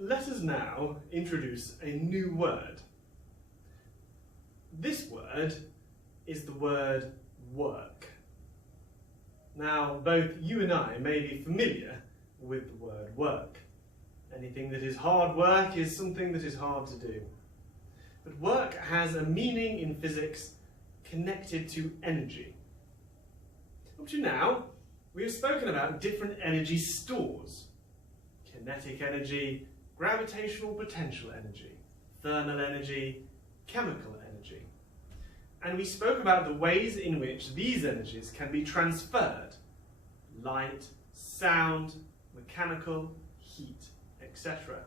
let us now introduce a new word. This word is the word work. Now, both you and I may be familiar with the word work. Anything that is hard work is something that is hard to do. But work has a meaning in physics connected to energy. Up to now, we have spoken about different energy stores: kinetic energy, gravitational potential energy, thermal energy, chemical energy. And we spoke about the ways in which these energies can be transferred: light, sound, mechanical, heat, etc.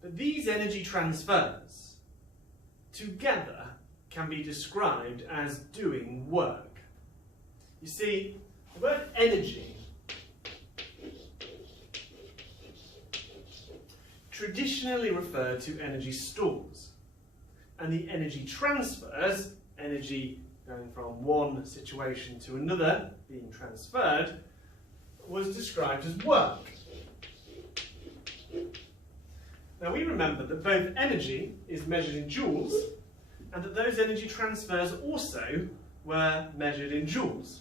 But these energy transfers together can be described as doing work. You see, the word energy traditionally referred to energy stores, and the energy transfers, energy going from one situation to another being transferred, was described as work. Now we remember that both energy is measured in joules, and that those energy transfers also were measured in joules.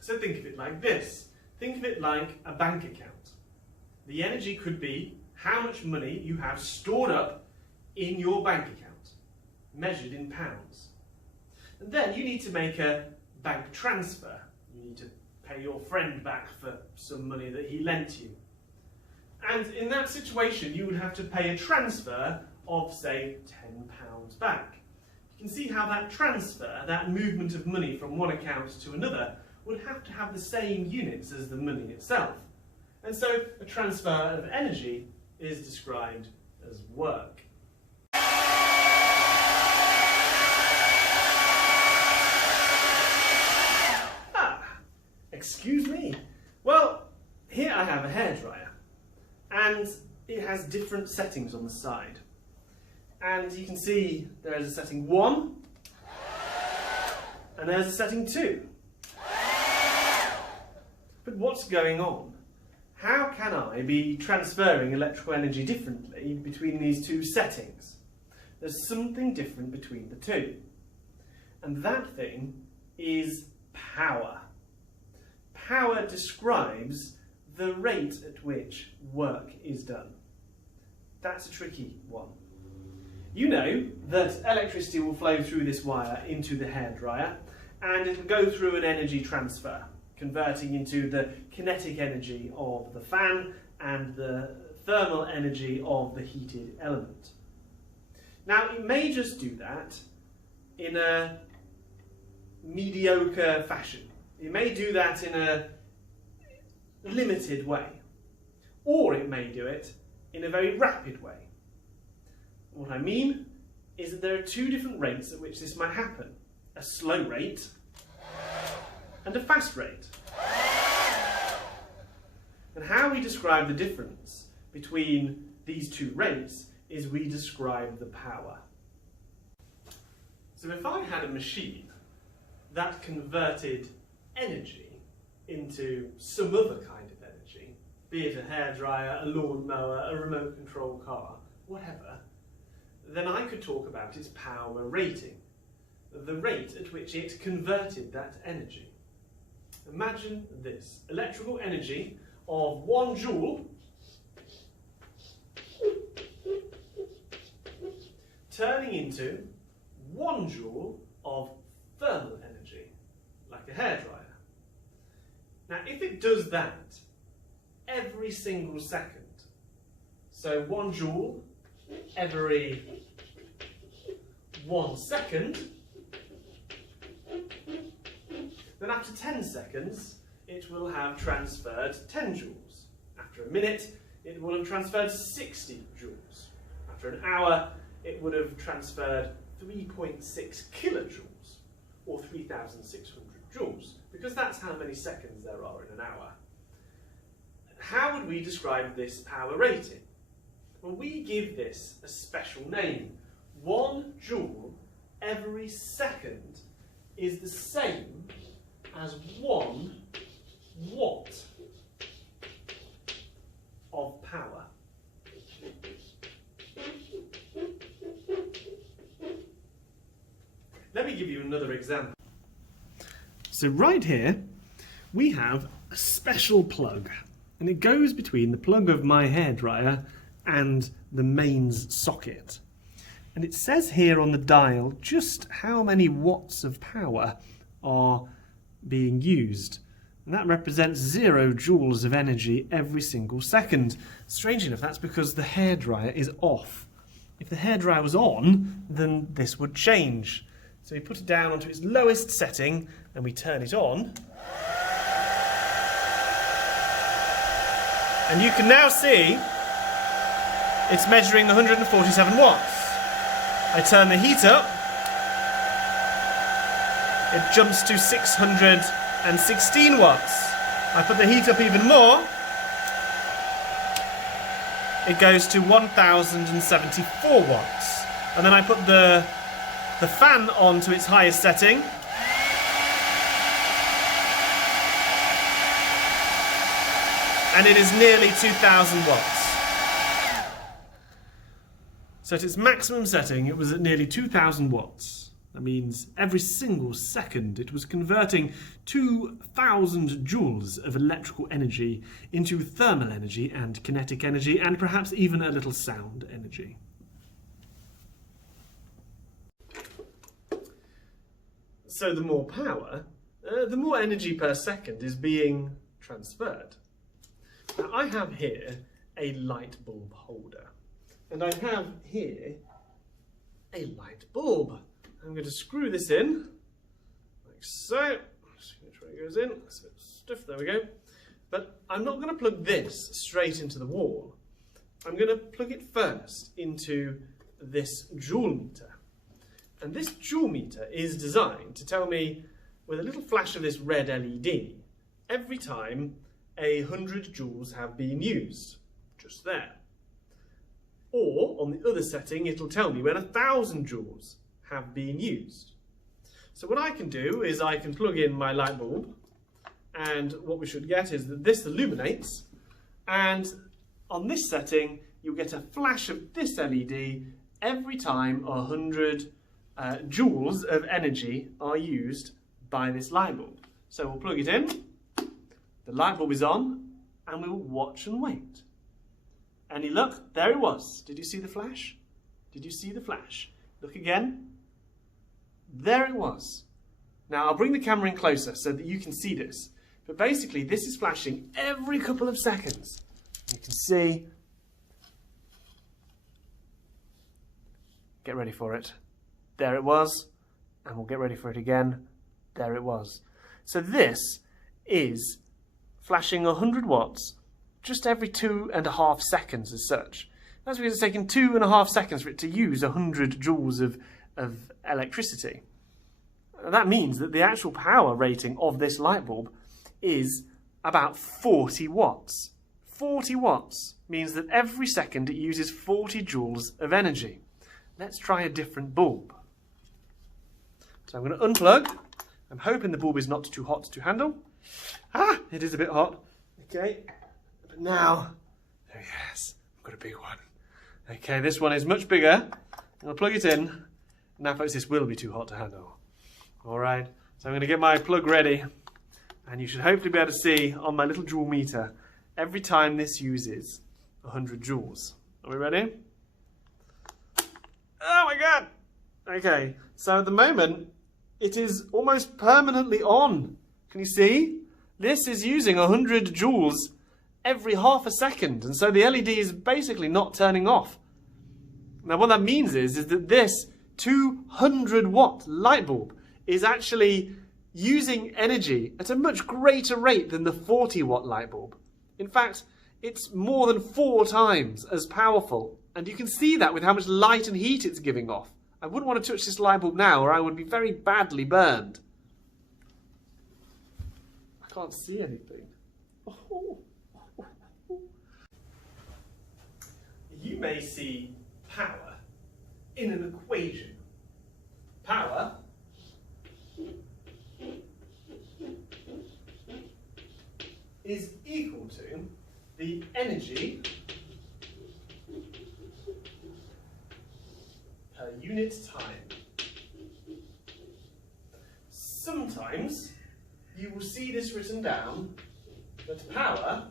So think of it like this. Think of it like a bank account. The energy could be how much money you have stored up in your bank account, measured in pounds. And then you need to make a bank transfer. You need to pay your friend back for some money that he lent you. And in that situation, you would have to pay a transfer of, say, £10 back. You can see how that transfer, that movement of money from one account to another, would have to have the same units as the money itself. And so a transfer of energy is described as work. Excuse me. Well, here I have a hairdryer, and it has different settings on the side. And you can see there is a setting 1, and there's a setting 2. But what's going on? How can I be transferring electrical energy differently between these two settings? There's something different between the two. And that thing is power. Power describes the rate at which work is done. That's a tricky one. You know that electricity will flow through this wire into the hairdryer, and it will go through an energy transfer, converting into the kinetic energy of the fan and the thermal energy of the heated element. Now, it may just do that in a mediocre fashion. It may do that in a limited way, or it may do it in a very rapid way. What I mean is that there are two different rates at which this might happen: a slow rate and a fast rate. And how we describe the difference between these two rates is we describe the power. So if I had a machine that converted energy into some other kind of energy, be it a hairdryer, a lawnmower, a remote control car, whatever, then I could talk about its power rating, the rate at which it converted that energy. Imagine this: electrical energy of 1 joule turning into 1 joule of thermal energy, like a hairdryer. Now, if it does that every single second, so 1 joule every 1 second, then after 10 seconds it will have transferred 10 joules. After a minute it will have transferred 60 joules. After an hour it would have transferred 3.6 kilojoules, or 3,600 joules, because that's how many seconds there are in an hour. How would we describe this power rating? Well, we give this a special name. 1 joule every second is the same as 1 watt. me give you another example. So right here, we have a special plug, and it goes between the plug of my hairdryer and the mains socket. And it says here on the dial just how many watts of power are being used. And that represents 0 joules of energy every single second. Strange enough, that's because the hairdryer is off. If the hairdryer was on, then this would change. So we put it down onto its lowest setting, and we turn it on. And you can now see it's measuring 147 watts. I turn the heat up, it jumps to 616 watts. I put the heat up even more, it goes to 1074 watts. And then I put the fan on to its highest setting, and it is nearly 2000 watts. So at its maximum setting, it was at nearly 2000 watts. That means every single second it was converting 2000 joules of electrical energy into thermal energy and kinetic energy, and perhaps even a little sound energy. So the more power, the more energy per second is being transferred. Now I have here a light bulb holder. And I have here a light bulb. I'm going to screw this in, like so. Just make sure it goes in. It's a bit stiff, there we go. But I'm not going to plug this straight into the wall. I'm going to plug it first into this joule meter. And this joule meter is designed to tell me, with a little flash of this red LED, every time 100 joules have been used. Just there. Or, on the other setting, it'll tell me when 1000 joules have been used. So what I can do is I can plug in my light bulb, and what we should get is that this illuminates, and on this setting, you'll get a flash of this LED every time 100 joules of energy are used by this light bulb. So we'll plug it in, the light bulb is on, and we'll watch and wait. Any luck? There it was. Did you see the flash? Did you see the flash? Look again. There it was. Now I'll bring the camera in closer so that you can see this. But basically this is flashing every couple of seconds. You can see. Get ready for it. There it was. And we'll get ready for it again. There it was. So this is flashing 100 watts just every 2.5 seconds as such. That's because it's taken 2.5 seconds for it to use 100 joules of electricity. That means that the actual power rating of this light bulb is about 40 watts. 40 watts means that every second it uses 40 joules of energy. Let's try a different bulb. So I'm going to unplug. I'm hoping the bulb is not too hot to handle. Ah, it is a bit hot. Okay. Now, oh yes, I've got a big one. Okay, this one is much bigger. I'll plug it in. Now, folks, this will be too hot to handle. All right, so I'm going to get my plug ready, and you should hopefully be able to see on my little joule meter every time this uses 100 joules. Are we ready? Oh my God! Okay, so at the moment, it is almost permanently on. Can you see? This is using 100 joules every half a second, and so the LED is basically not turning off. Now what that means is that this 200 watt light bulb is actually using energy at a much greater rate than the 40 watt light bulb. In fact, it's more than 4 times as powerful, and you can see that with how much light and heat it's giving off. I wouldn't want to touch this light bulb now, or I would be very badly burned. I can't see anything. Oh. You may see power in an equation. Power is equal to the energy per unit time sometimes you will see this written down that power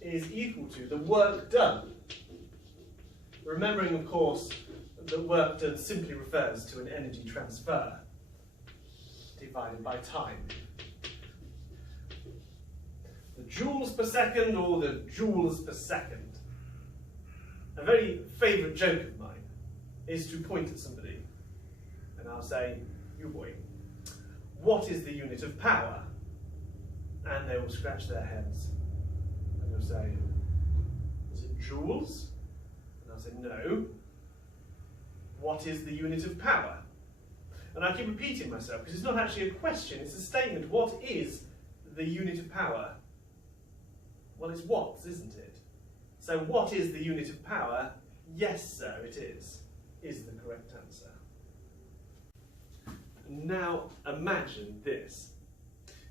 is equal to the work done. Remembering, of course, that work done simply refers to an energy transfer divided by time. The joules per second or the joules per second. A very favourite joke of mine is to point at somebody and I'll say, "You boy, what is the unit of power?" And they will scratch their heads and they'll say, "Is it joules?" And I'll say, "No. What is the unit of power?" And I keep repeating myself because it's not actually a question, it's a statement. What is the unit of power? Well, it's watts, isn't it? So what is the unit of power? Yes, sir, it is the correct answer. Now imagine this.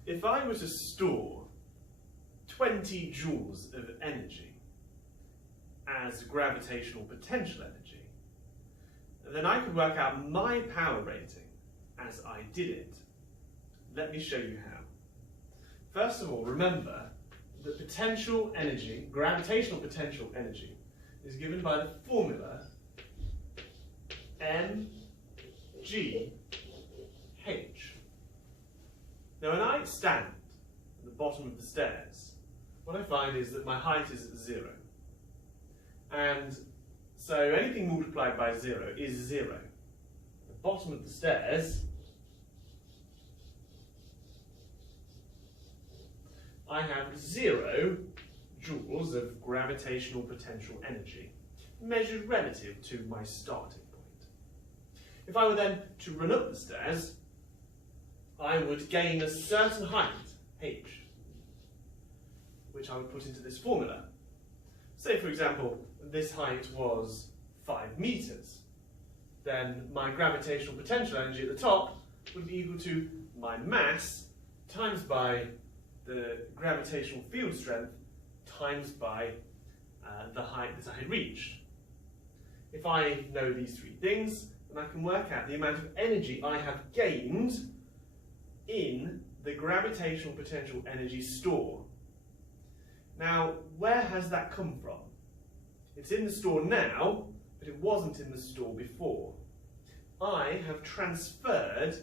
If I were to store 20 joules of energy as gravitational potential energy, then I could work out my power rating as I did it. Let me show you how. First of all, remember that potential energy, gravitational potential energy, is given by the formula mgh. Now when I stand at the bottom of the stairs, what I find is that my height is at 0. And so anything multiplied by 0 is 0. At the bottom of the stairs, I have 0 joules of gravitational potential energy, measured relative to my starting point. If I were then to run up the stairs, I would gain a certain height, h, which I would put into this formula. Say, for example, this height was 5 meters. Then my gravitational potential energy at the top would be equal to my mass times by the gravitational field strength times by the height that I had reached. If I know these three things, then I can work out the amount of energy I have gained in the gravitational potential energy store. Now, where has that come from? It's in the store now, but it wasn't in the store before. I have transferred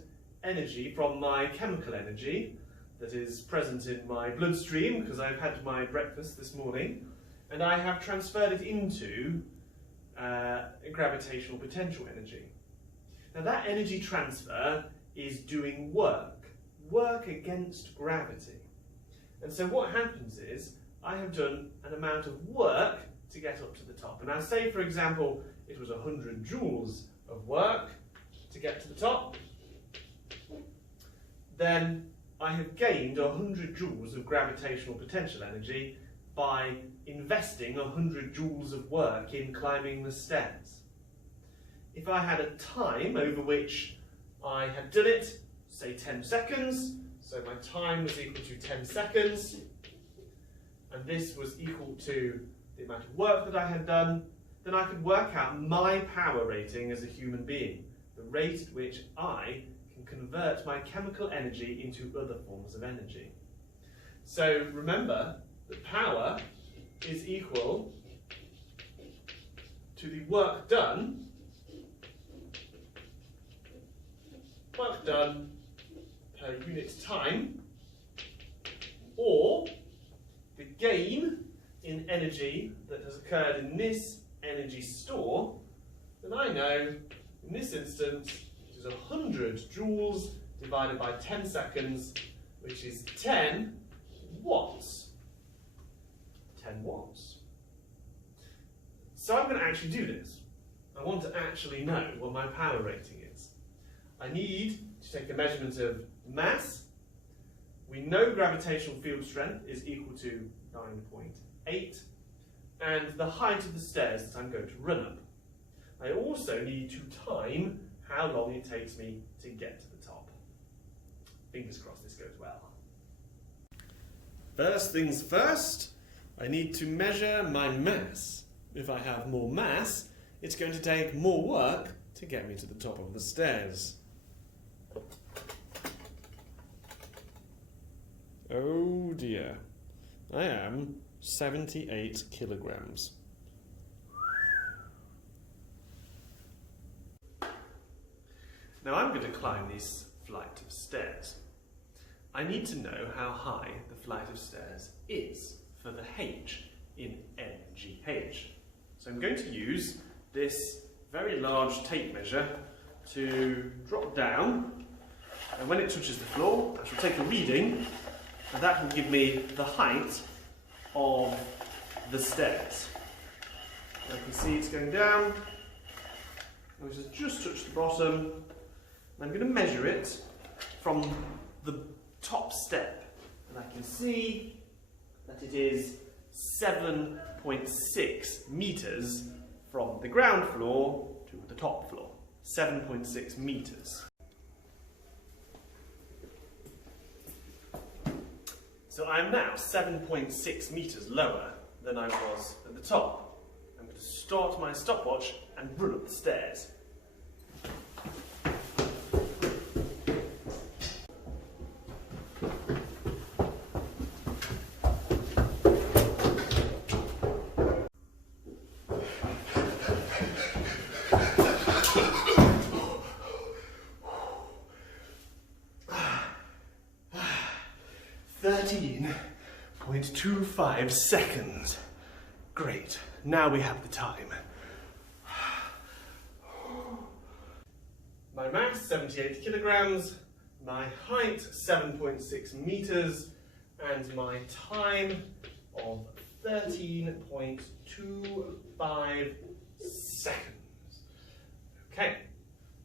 energy from my chemical energy that is present in my bloodstream because I've had my breakfast this morning, and I have transferred it into gravitational potential energy. Now that energy transfer is doing work against gravity. And so what happens is I have done an amount of work to get up to the top. And now say, for example, it was 100 joules of work to get to the top, then I have gained 100 joules of gravitational potential energy by investing 100 joules of work in climbing the stairs. If I had a time over which I had done it, say 10 seconds, so my time was equal to 10 seconds, and this was equal to the amount of work that I had done, then I could work out my power rating as a human being, the rate at which I can convert my chemical energy into other forms of energy. So remember that power is equal to the work done per unit time, or the gain in energy that has occurred in this energy store. Then I know in this instance it is 100 joules divided by 10 seconds, which is 10 watts. 10 watts. So I'm going to actually do this. I want to actually know what my power rating is. I need to take a measurement of mass. We know gravitational field strength is equal to 9.8, and the height of the stairs that I'm going to run up. I also need to time how long it takes me to get to the top. Fingers crossed this goes well. First things first, I need to measure my mass. If I have more mass, it's going to take more work to get me to the top of the stairs. Oh dear. I am 78 kilograms. Now I'm going to climb this flight of stairs. I need to know how high the flight of stairs is for the h in NGH. So I'm going to use this very large tape measure to drop down, and when it touches the floor I shall take a reading, and that will give me the height of the stairs. I can see it's going down, which has just touched the bottom. I'm going to measure it from the top step, and I can see that it is 7.6 metres from the ground floor to the top floor. 7.6 metres. So I'm now 7.6 metres lower than I was at the top. I'm going to start my stopwatch and run up the stairs. .25 seconds. Great. Now we have the time. My mass, 78 kilograms. My height, 7.6 meters. And my time of 13.25 seconds. Okay.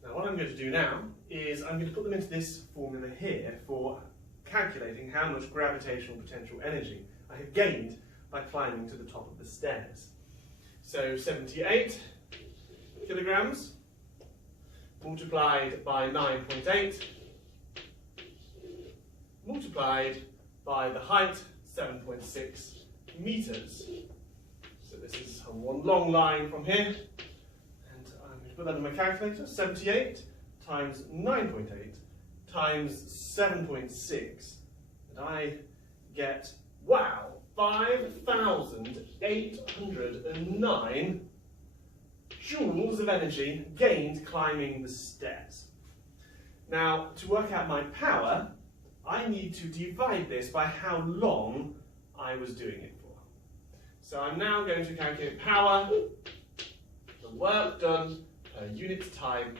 Now what I'm going to do now is I'm going to put them into this formula here for calculating how much gravitational potential energy I have gained by climbing to the top of the stairs. So 78 kilograms multiplied by 9.8 multiplied by the height, 7.6 meters. So this is one long line from here, and I'm going to put that in my calculator. 78 times 9.8 times 7.6, and I get, wow, 5,809 joules of energy gained climbing the stairs. Now, to work out my power, I need to divide this by how long I was doing it for. So I'm now going to calculate power. The work done per unit time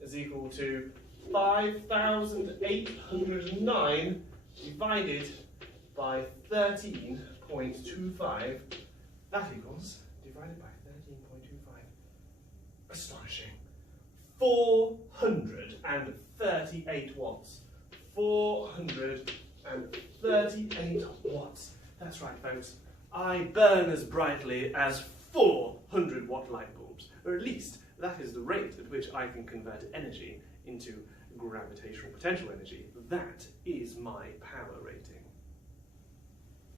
is equal to 5,809 divided by 13.25. That equals, divided by 13.25, astonishing, 438 watts. 438 watts. That's right, folks. I burn as brightly as 400 watt light bulbs, or at least that is the rate at which I can convert energy into gravitational potential energy. That is my power rating.